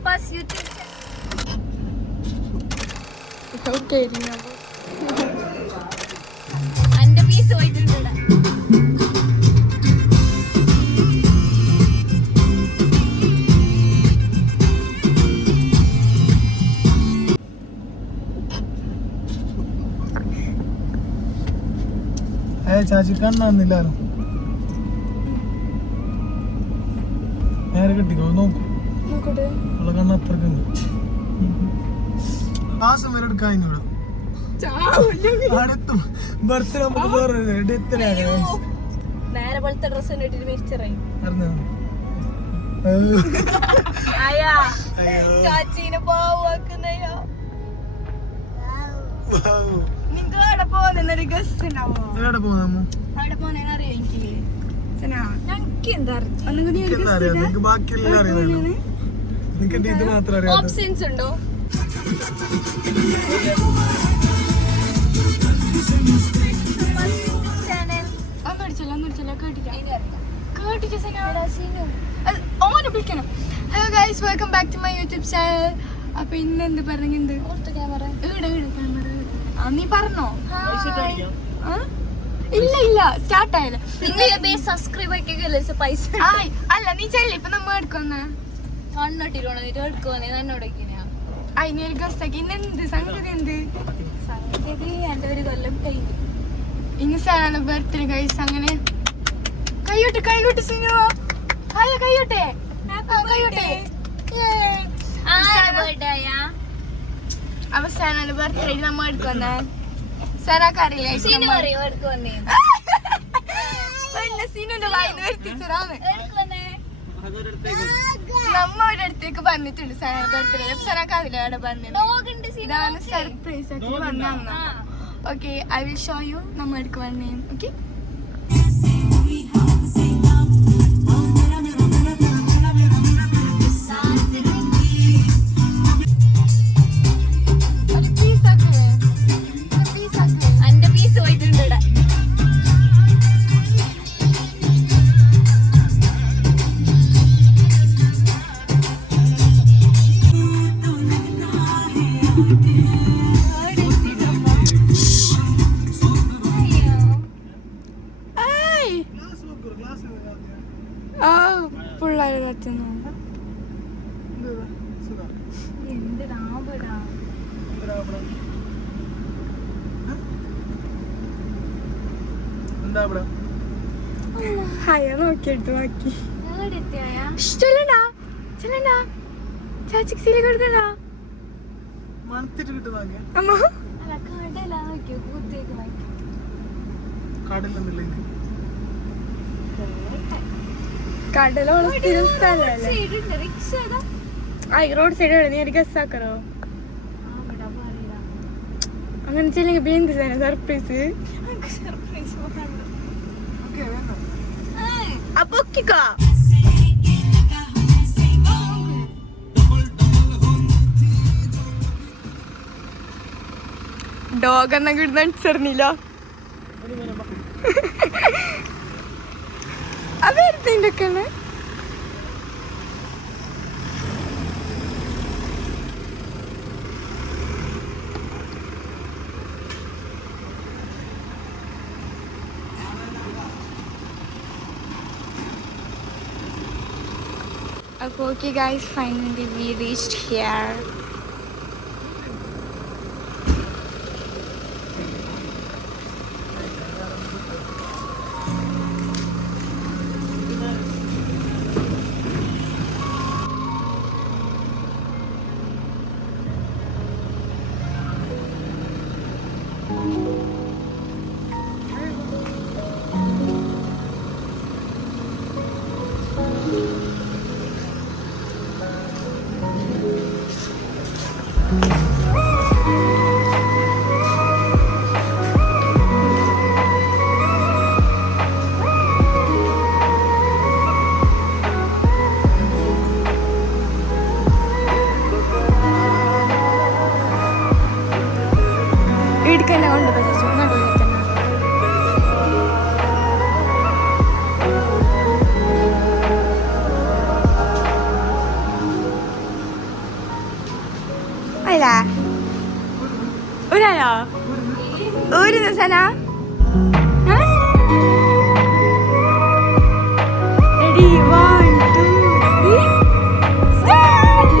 Papa's YouTube channel. Okay, and piece പോയിട്ടുണ്ട്. ചാച്ചി കണ്ണാന്നില്ലാലോ നേരെ കിട്ടിക്കോ നോക്കൂ ഉള്ള കണ്ണപ്പുറക്കുണ്ട് മാസം വരെ എടുക്കാൻ ഇവിടെ അടുത്ത ബർത്ത്ഡേ നമുക്ക് വേറെ നേരെ പോലത്തെ ഡ്രസ് ഇട്ടിട്ട് മിരിച്ചറായി ചാച്ചീനെ പാവാക്കുന്നയോ നിങ്ങൾ അവിടെ പോകുന്നൊരു ഗസ്റ്റ് ഉണ്ടാവോ എവിടെ പോകുന്ന അവിടെ പോകുന്നതിന് അറിയാം എനിക്ക് ഞങ്ങൾക്ക് എന്താ ബാക്കിയെല്ലാം അറിയാം നിനക്ക് ഇത് മാത്രം അറിയാം ഓപ്ഷൻസ് ഉണ്ടോ ഓനെ വിളിക്കണം. Hello guys, welcome back to my YouTube channel. അപ്പൊ ഇന്ന് എന്ത് പറഞ്ഞെന്ത് ക്യാമറ നീ പറഞ്ഞോ? ഇല്ല ഇല്ല സ്റ്റാർട്ട് ആയില്ല. സബ്സ്ക്രൈബ് ആക്കിയല്ലേ പൈസ അല്ല നീ ചെല്ല ഇപ്പൊ നമ്മ എടുക്കുന്ന കണ്ണിട്ടിട്ട് എടുക്കുവന്നേ എന്നോടൊക്കെയാ അതിന് ഒരു ഗസ്റ്റാക്കി ഇന്ന് എന്ത് സംഗതി എന്ത് എന്റെ ഒരു കൊല്ലം കഴിഞ്ഞു. ഇന്ന് സാറാണ് ബർത്ത്ഡേ ഗൈസ്. അങ്ങനെ കൈയോട്ടെ സിനു അല്ല കൈയോട്ടെ അവസാനം ബർത്ത്ഡേ നമ്മ എടുക്കുന്നേ സനാക്കറിയില്ലേ സിനുന്റെ വായിന്ന് വരുത്തിച്ചതാണ് നമ്മ ഒരു അടുത്തേക്ക് പറഞ്ഞിട്ടുണ്ട് സന ബർത്ത്ഡേ സനാക്കറിയില്ല അവിടെ വന്നിട്ട് ഇതാണ് സർപ്രൈസ് ആക്കി വന്നാണ്. Okay, I will show you നമ്മ എടുക്ക് വന്നേ. ഓക്കെ പിള്ളേരെ കത്തുന്നു. നോക്കിയെടുത്ത് ബാക്കി ചാച്ചിക്ക് സീല കൊടുക്കണ അമ്മ കടലോളം സ്ഥിരം സ്ഥലല്ലേ റോഡ് സൈഡ് നീ ഒരു ഗസ്സാക്കറോ അങ്ങനെ ചെല്ലെങ്കിൽ ബിന്ദു സർപ്രൈസ് അപ്പൊക്കിക്കോ ഡോഗ് എന്നാ കിട്ടുന്ന അടിച്ചറിഞ്ഞില്ല അതെടുത്തിന്റെ ഒക്കെ Okay guys, finally we reached here. ഒരാളാ ഒരാളോ ഒരു ദിവസന ready 1 2 3 start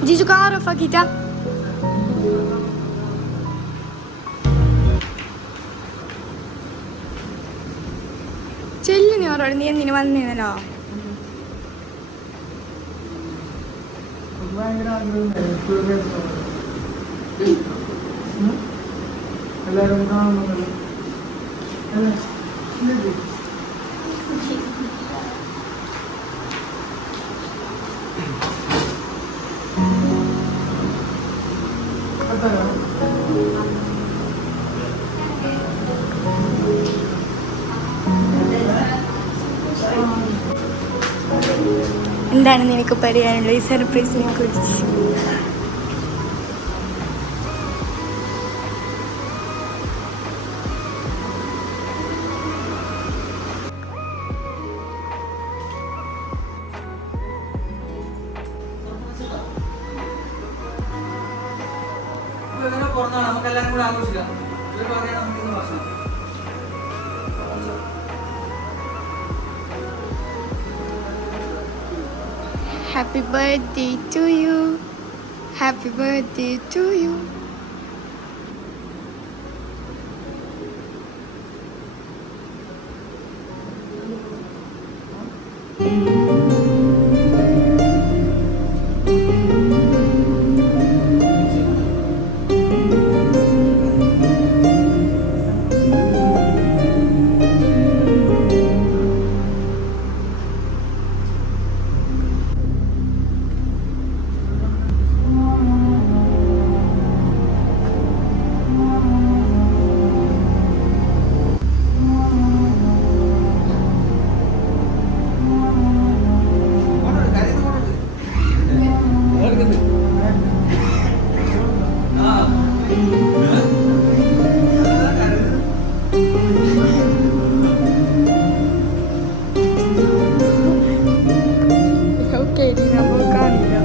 Dici caro fa kita. ചെല്ലു നീ ഓരോട് നീ എന്തിനു വന്നേനല്ലോ എല്ലാരും കാണുന്നുണ്ടല്ലോ എന്താണ് നിനക്ക് പറയാനുള്ള ഈ സർപ്രൈസിനെ കുറിച്ച് നമുക്കെല്ലാരും കൂടെ ആഘോഷിക്കാം നമുക്ക് ഭക്ഷണം Happy birthday to you. Happy birthday to you. Okay, di na volcano.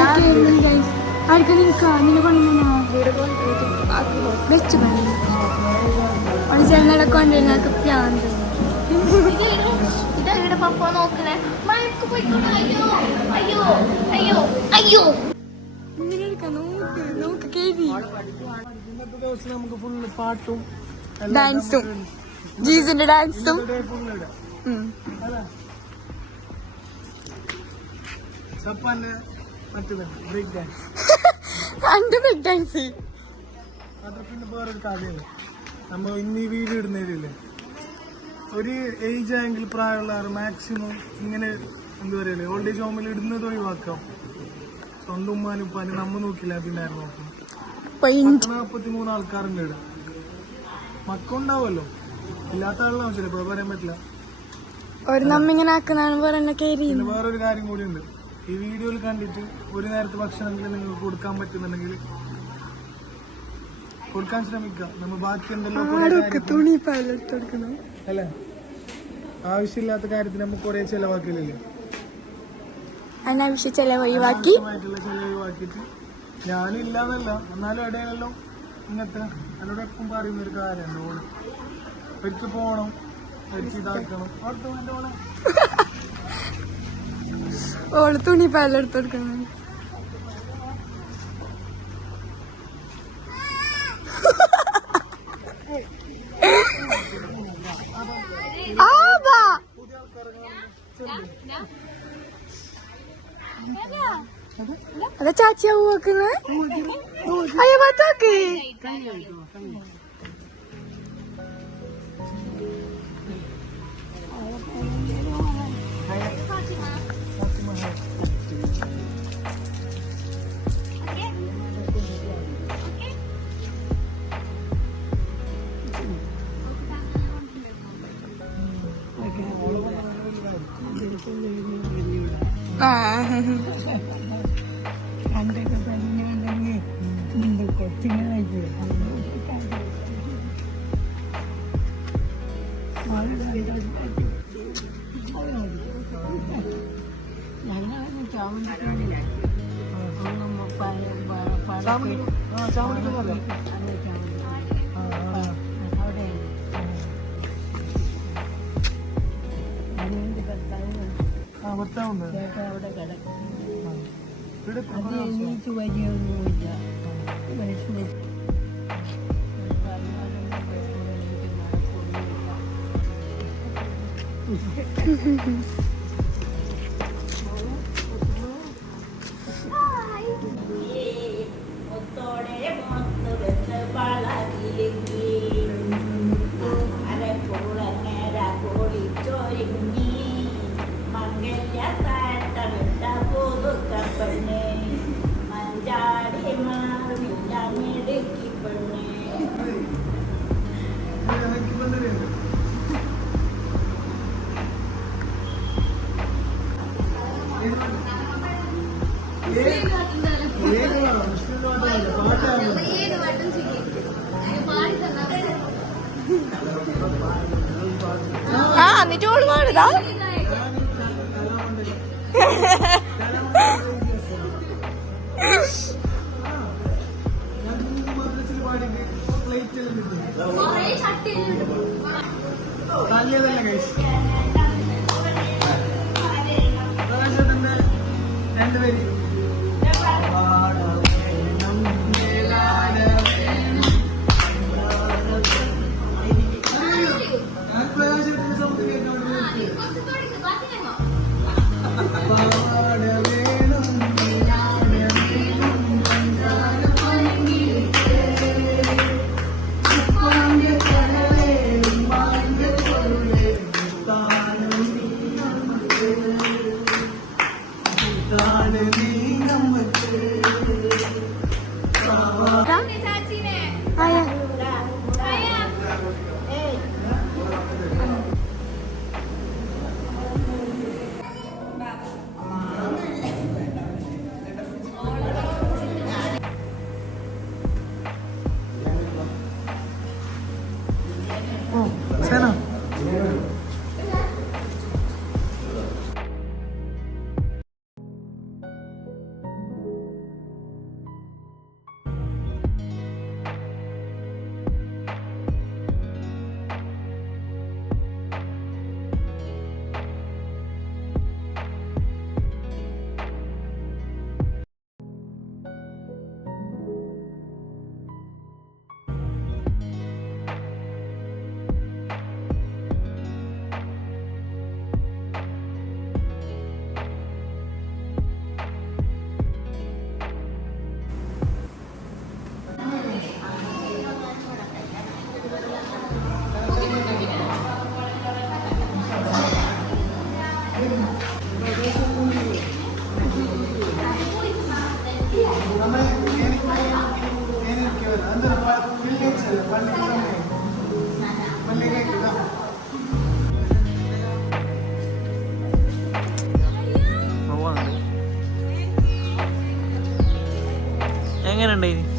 ആർക്കും നിന്നെ വെച്ച് പണി ചെന്നട കൊണ്ട് ഞങ്ങൾക്ക് പ്ലാന്ത് ഇതെവിടെ പപ്പ നോക്കണേ മഴക്ക് പോയിക്കോട്ടെ. അയ്യോ അയ്യോ അയ്യോ അയ്യോ നോക്ക് കേറി ഇന്നത്തെ ദിവസം നമുക്ക് ഫുള്ള് പാട്ടും ഡാൻസും ജീസിന്റെ ഡാൻസും സപ്പാന്റെ മറ്റേത് ബ്രേക്ക് ഡാൻസ് രണ്ട് ബ്രേക്ക് ഡാൻസ്. അത് പിന്നെ വേറൊരു കാര്യമില്ല. നമ്മൾ ഇന്ന് ഈ വീഡിയോ ഇടുന്നതില്ലേ ഒരു ഏജ് ആംഗിൾ പ്രായമുള്ളവർ മാക്സിമം ഇങ്ങനെ എന്താ പറയല്ലേ ഓൾഡ് ഏജ് ഹോമിൽ ഇടുന്നത് ഒഴിവാക്കാം. സ്വന്തം ഉമ്മാനും ഉപ്പാനും നമ്മ നോക്കില്ല പിന്നെ ആരും നോക്കും. 43 ആൾക്കാരുണ്ട് ഇവിടെ. മക്കളുണ്ടാവുമല്ലോ, ഇല്ലാത്ത ആളാവും ചിലപ്പോ പറയാൻ പറ്റില്ല. ഒരു നമ്മിങ്ങനെ ആക്കുന്നതാണ് പിന്നെ വേറൊരു കാര്യം കൂടി ഉണ്ട്. ഈ വീഡിയോയിൽ കണ്ടിട്ട് ഒരു നേരത്തെ ഭക്ഷണമെങ്കിലും നിങ്ങൾക്ക് കൊടുക്കാൻ പറ്റുന്നുണ്ടെങ്കിൽ കൊടുക്കാൻ ശ്രമിക്കാം. നമ്മൾ ബാക്കി ഉണ്ടല്ലോ അല്ലേ, ആവശ്യമില്ലാത്ത കാര്യത്തിന് നമുക്ക് കുറെ ചെലവാക്കില്ലല്ലോ. അനാവശ്യ ചെലവൊഴിവാക്കി ചെലവാക്കിയിട്ട് ഞാനും ഇല്ലാന്നല്ല, എന്നാലും ഇടയിലല്ലോ ഇങ്ങനത്തെ എന്നോട് എപ്പം പറയുന്ന ഒരു കാര്യമുണ്ട്. ഓള് ഒരിക്കൽ പോകണം, ഒരിക്കൽ ഇതാക്കണം. അടുത്ത എന്റെ ഓളെ ഓള് തുണി പാലെടുത്ത് കൊടുക്കണം. അതാ ചാച്ചിയാ നോക്കുന്നത്. അയ്യോ പത്തോക്ക് എന്നിട്ട് ഓള് പാടുതാ. രണ്ടുപേര് Dale, എങ്ങനെ ഉണ്ടായിന്?